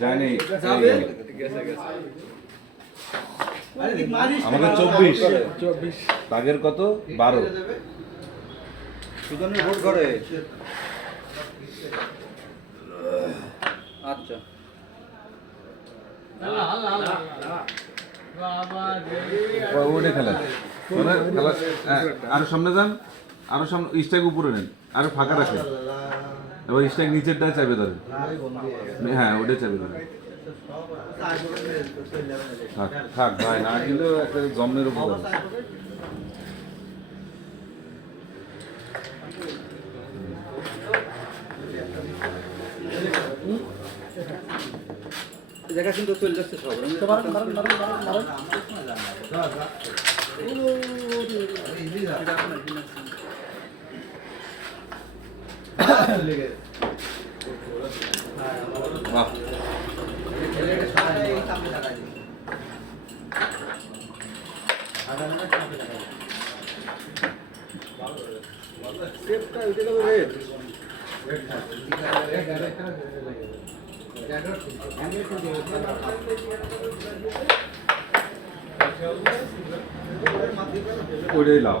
জানি আমাদের চব্বিশ। বাঘের কত? বারো। সুজনের ভোট করে। আচ্ছা। ওটা খেলা। খেলা হ্যাঁ, আরও সামনে যান। আরও সামনে স্ট্যাক উপরে নেন। আরও ফাঁকা রাখেন। এবার স্ট্যাক নিচেরটায় চাপে ধরেন হ্যাঁ ওটা চাপে ধরেন থাক থাক ভাই না কিন্তু একটা জমের উপর। জায়গা কিন্তু চলে যাচ্ছে সব। বাহ সেফটা উঠে গেল রে ওটাই লাভ।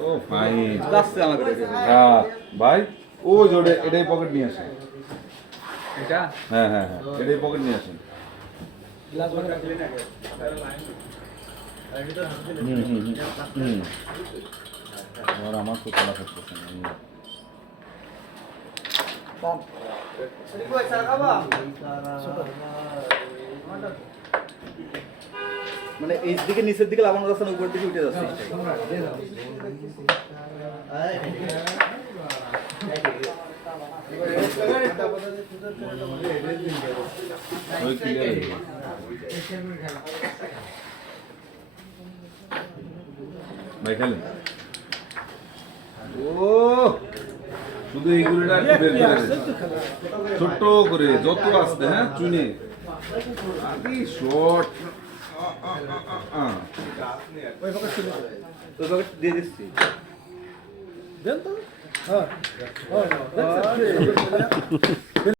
ও ফাইন যাচ্ছে আমাকে হ্যাঁ ভাই ও জোরে এটাই পকেট নিয়ে আসেন। এটা? হ্যাঁ হ্যাঁ হ্যাঁ এটাই পকেট নিয়ে আসেন। আমার তো খেলা করতেছে না আমি- মানে এই দিকে নিচের দিকে লাগানো যাচ্ছে না উপর দিকে উঠে যাচ্ছে ওই ক্লিয়ার গেল। ভাই খেলেন ও শুধু এইগুলোটা। ছোট্ট করে যত আসতে হ্যাঁ চুনে আগে শর্ট ওই শুরু করে ওই ভাবে দিয়ে দিচ্ছি দেন তো হ্যাঁ হ্যাঁ দেখছেন?